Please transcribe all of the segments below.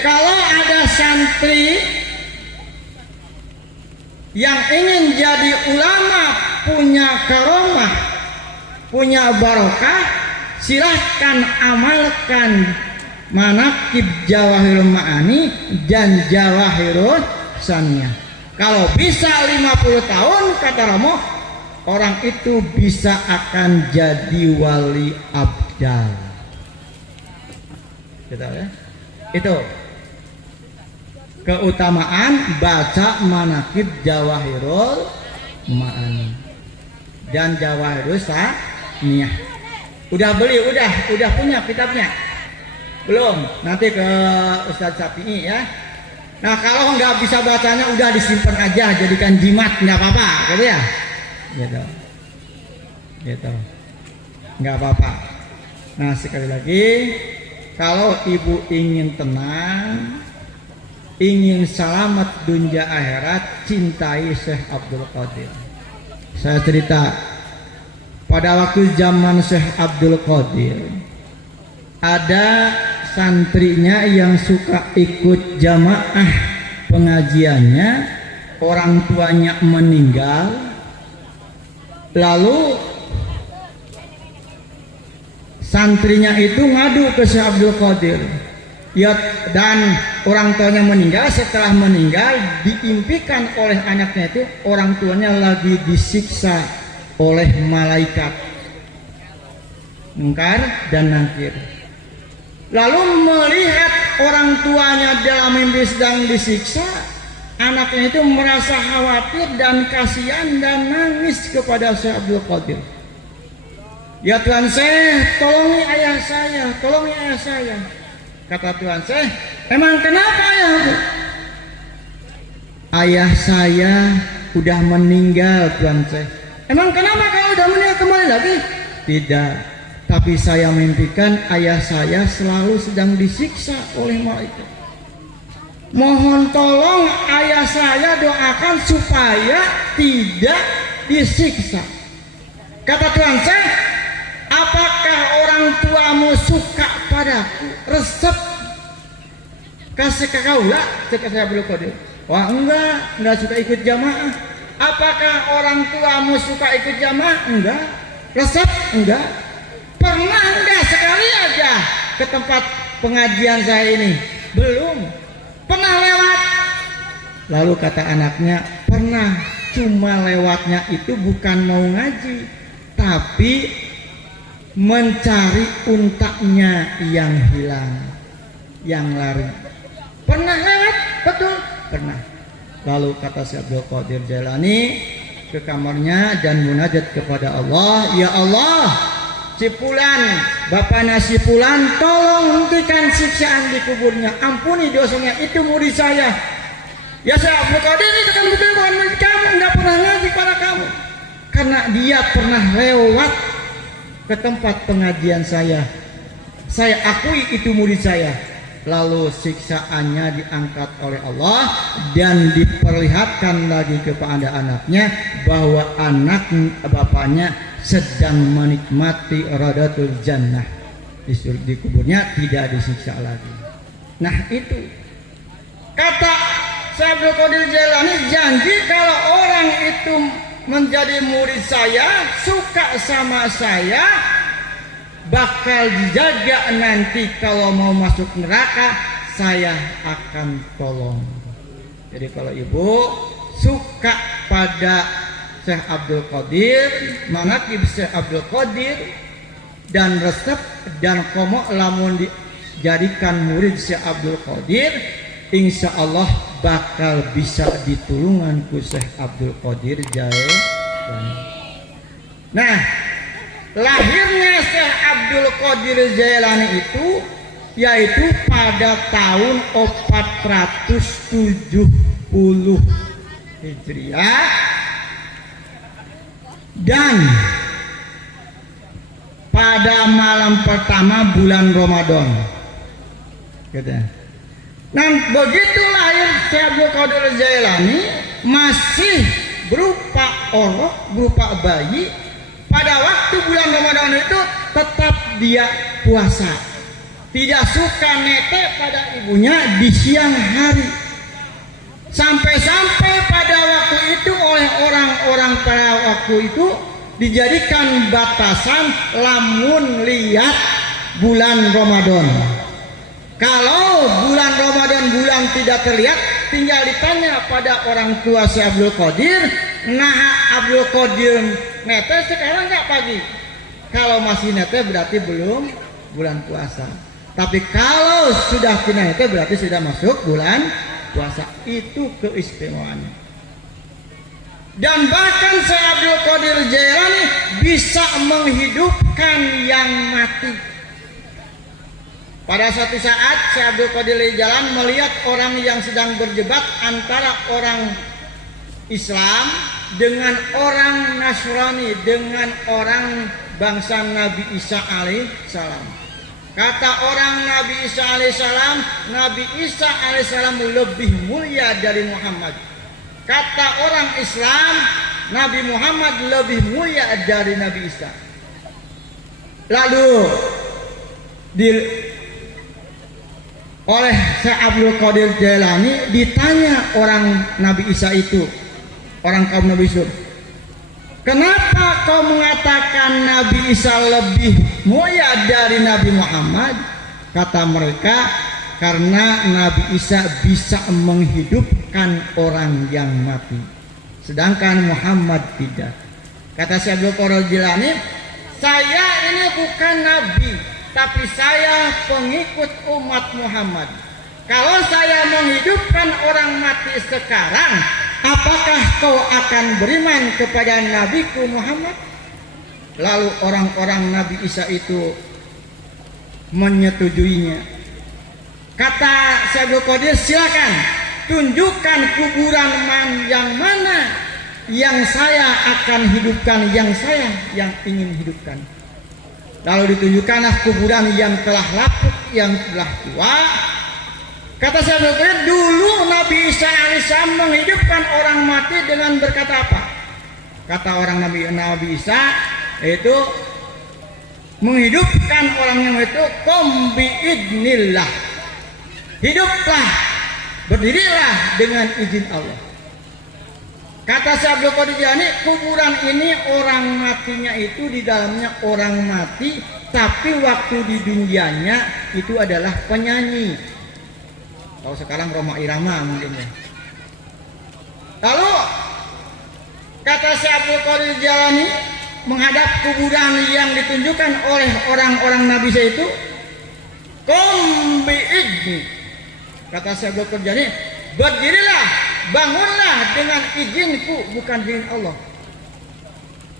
kalau ada santri yang ingin jadi ulama, punya karomah, punya barokah, silahkan amalkan manaqib Jawahirul Ma'ani dan Jawahirul Saniyah. Kalau bisa 50 tahun kata Romo, orang itu bisa akan jadi wali abdal. Gitu ya. Itu keutamaan baca manaqib Jawahirul Ma'ani dan Jawahirul Saniyah. Udah beli, udah punya kitabnya? Belum? Nanti ke Ustadz Syafi'i ya. Nah, kalau nggak bisa bacanya udah disimpan aja, jadikan jimat, nggak apa-apa, gitu ya. Gitu. Nggak apa-apa. Nah, sekali lagi, kalau ibu ingin tenang, ingin selamat dunia akhirat, cintai Syekh Abdul Qadir. Saya cerita, pada waktu zaman Syekh Abdul Qadir, ada santrinya yang suka ikut jamaah pengajiannya, orang tuanya meninggal, lalu santrinya itu ngadu ke Syekh Abdul Qadir ya, dan orang tuanya meninggal. Setelah meninggal, diimpikan oleh anaknya itu orang tuanya lagi disiksa oleh malaikat Munkar dan Nakir. Lalu melihat orang tuanya dalam mimpi sedang disiksa, anaknya itu merasa khawatir dan kasihan dan nangis kepada Syekh Abdul Qadir. Ya Tuhan Syekh, tolongi ayah saya. Kata Tuhan Syekh, emang kenapa ayah? Ayah saya udah meninggal Tuhan Syekh. Emang kenapa kalau udah meninggal kembali lagi? Tidak. Tapi saya mimpikan ayah saya selalu sedang disiksa oleh malaikat. Mohon tolong ayah saya doakan supaya tidak disiksa. Kata Tuhan Syekh, apakah orang tuamu suka padaku? Resep kasih ke kaula, cek saya belum kode. Wah enggak suka ikut jamaah. Apakah orang tuamu suka ikut jamaah? Enggak. Resep? Enggak. Pernah enggak sekali aja ke tempat pengajian saya ini? Belum. Pernah lewat? Lalu kata anaknya, pernah. Cuma lewatnya itu bukan mau ngaji, tapi mencari untaknya yang hilang, yang lari. Pernah lewat? Betul, pernah. Lalu kata Syekh Abdul Qadir Jailani ke kamarnya dan munajat kepada Allah, ya Allah, si Fulan, bapaknya si Fulan, tolong hentikan siksaan di kuburnya, ampuni dosanya, itu murid saya. Ya Syekh Abdul Qadir, itu kan bukan murid kamu, nggak pernah ngaji pada kamu, karena dia pernah lewat ke tempat pengajian saya akui itu murid saya. Lalu siksaannya diangkat oleh Allah dan diperlihatkan lagi kepada anaknya bahwa anak bapaknya sedang menikmati radatul jannah, di kuburnya tidak disiksa lagi. Nah itu kata Syekh Abdul Qadir Jailani, janji kalau orang itu menjadi murid saya, suka sama saya, bakal dijaga nanti kalau mau masuk neraka saya akan tolong. Jadi kalau ibu suka pada Syekh Abdul Qadir, manaqib Syekh Abdul Qadir dan resep dan komo lamun dijadikan murid Syekh Abdul Qadir, insya Allah bakal bisa ditulungan ku Syekh Abdul Qadir Jailani. Nah, lahirnya Syekh Abdul Qadir Jailani itu yaitu pada tahun 470 Hijriah, dan pada malam pertama bulan Ramadan. Gitu. Nah, begitu lahir Syekh Abdul Qadir Jailani masih berupa orok, berupa bayi. Pada waktu bulan Ramadan itu tetap dia puasa. tidak suka nete pada ibunya di siang hari. Sampai-sampai pada waktu itu oleh orang-orang pada waktu itu dijadikan batasan lamun lihat bulan Ramadan. Kalau bulan Ramadan bulan tidak terlihat, tinggal ditanya pada orang tua si Abdul Qadir, nah Abdul Qadir nete sekarang nggak pagi? Kalau masih nete berarti belum bulan puasa. Tapi kalau sudah kena nete berarti sudah masuk bulan puasa. Itu keistimewaannya. Dan bahkan Syekh Abdul Qadir Jailani bisa menghidupkan yang mati. Pada suatu saat Syekh Abdul Qadir Jailani melihat orang yang sedang berdebat antara orang Islam dengan orang Nasrani, dengan orang bangsa Nabi Isa alaihissalam. Kata orang Nabi Isa alaihissalam, Nabi Isa alaihissalam lebih mulia dari Muhammad. Kata orang Islam, Nabi Muhammad lebih mulia dari Nabi Isa. Lalu oleh Syekh Abdul Qadir Jailani ditanya orang Nabi Isa itu, orang kaum Nabi Isa, kenapa kau mengatakan Nabi Isa lebih mulia dari Nabi Muhammad? Kata mereka, karena Nabi Isa bisa menghidupkan orang yang mati, sedangkan Muhammad tidak. Kata Syekh Abdul Qadir Jailani, saya ini bukan Nabi, tapi saya pengikut umat Muhammad. Kalau saya menghidupkan orang mati sekarang, apakah kau akan beriman kepada Nabiku Muhammad? Lalu orang-orang Nabi Isa itu menyetujuinya. Kata Syekh Abdul Qadir, silakan tunjukkan kuburan yang mana yang saya akan hidupkan, yang saya yang ingin hidupkan. Lalu ditunjukkanlah kuburan yang telah lapuk, yang telah tua. Kata Syekh Abdul Qadir, dulu Nabi Isa alaihissalam menghidupkan orang mati dengan berkata apa? Kata orang Nabi Isa itu menghidupkan orang yang itu qum biidnillah, hiduplah, berdirilah dengan izin Allah. Kata Syekh Abdul Qadir Jailani, kuburan ini orang matinya itu di dalamnya orang mati, tapi waktu di dunianya itu adalah penyanyi. Kalau sekarang Roma Irama mungkin ya. Lalu kata Syekh Abdul Qadir Jailani menghadap kuburan yang ditunjukkan oleh orang-orang Nabi itu, qum biidni. Kata Syekh Abdul Qadir Jailani, berdirilah, bangunlah dengan izinku, bukan izin Allah.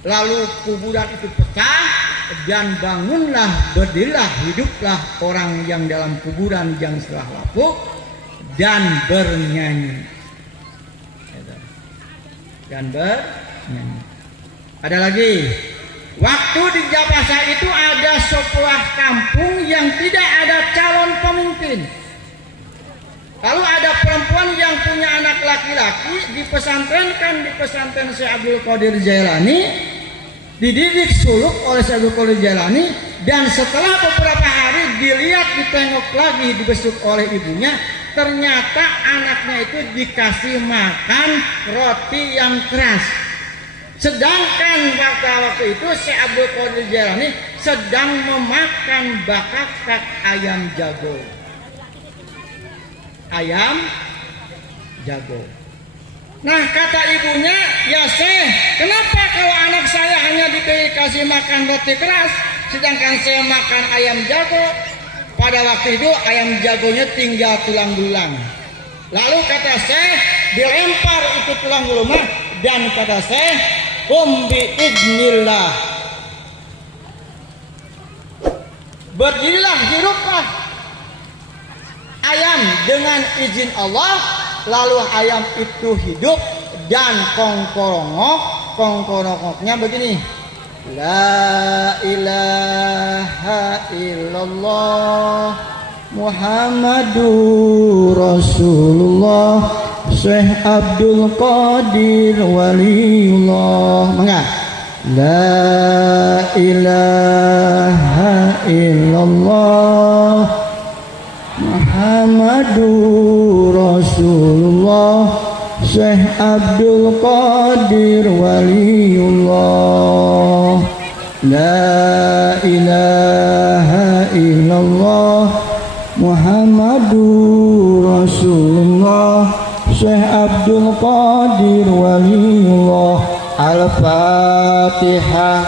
Lalu kuburan itu pecah dan bangunlah, berdirilah, hiduplah orang yang dalam kuburan yang telah lapuk dan bernyanyi. Dan bernyanyi. Ada lagi, waktu di Japasa itu ada sebuah kampung yang tidak ada calon pemimpin. Lalu ada perempuan yang punya anak laki-laki, dipesantrenkan di pesantren Syekh Abdul Qadir Jailani, dididik suluk oleh Syekh Abdul Qadir Jailani, dan setelah beberapa hari dilihat, ditengok lagi, dibesuk oleh ibunya, ternyata anaknya itu dikasih makan roti yang keras. Sedangkan waktu itu Syekh Abdul Qadir Jailani sedang memakan bakak ayam jago. Ayam jago. Nah, kata ibunya, ya Syekh, kenapa kalau anak saya hanya dikasih makan roti keras, sedangkan saya makan ayam jago? Pada waktu itu ayam jagonya tinggal tulang belulang. Lalu kata Syekh, dilempar itu tulang belulang, dan kata Syekh, qum biidnillah, berdirilah, hiduplah ayam dengan izin Allah. Lalu ayam itu hidup dan kongkorongoknya begini, la ilaha illallah Muhammadur Rasulullah Syekh Abdul Qadir Waliullah. Mangga, la ilaha illallah Muhammadur Rasulullah Syekh Abdul Qadir Waliullah. La ilaha illallah Muhammadur Rasulullah Syekh Abdul Qadir Waliullah. Al-Fatihah.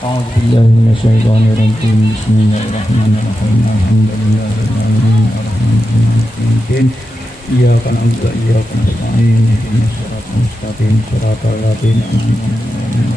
A'udzubillahi minasyaitonir rajim. Bismillahirrahmanirrahim. Alhamdulillahirabbil alamin. Iyyaka na'budu wa iyyaka nasta'in. Ihdinas siratal mustaqim. Shiratal ladzina an'amta 'alaihim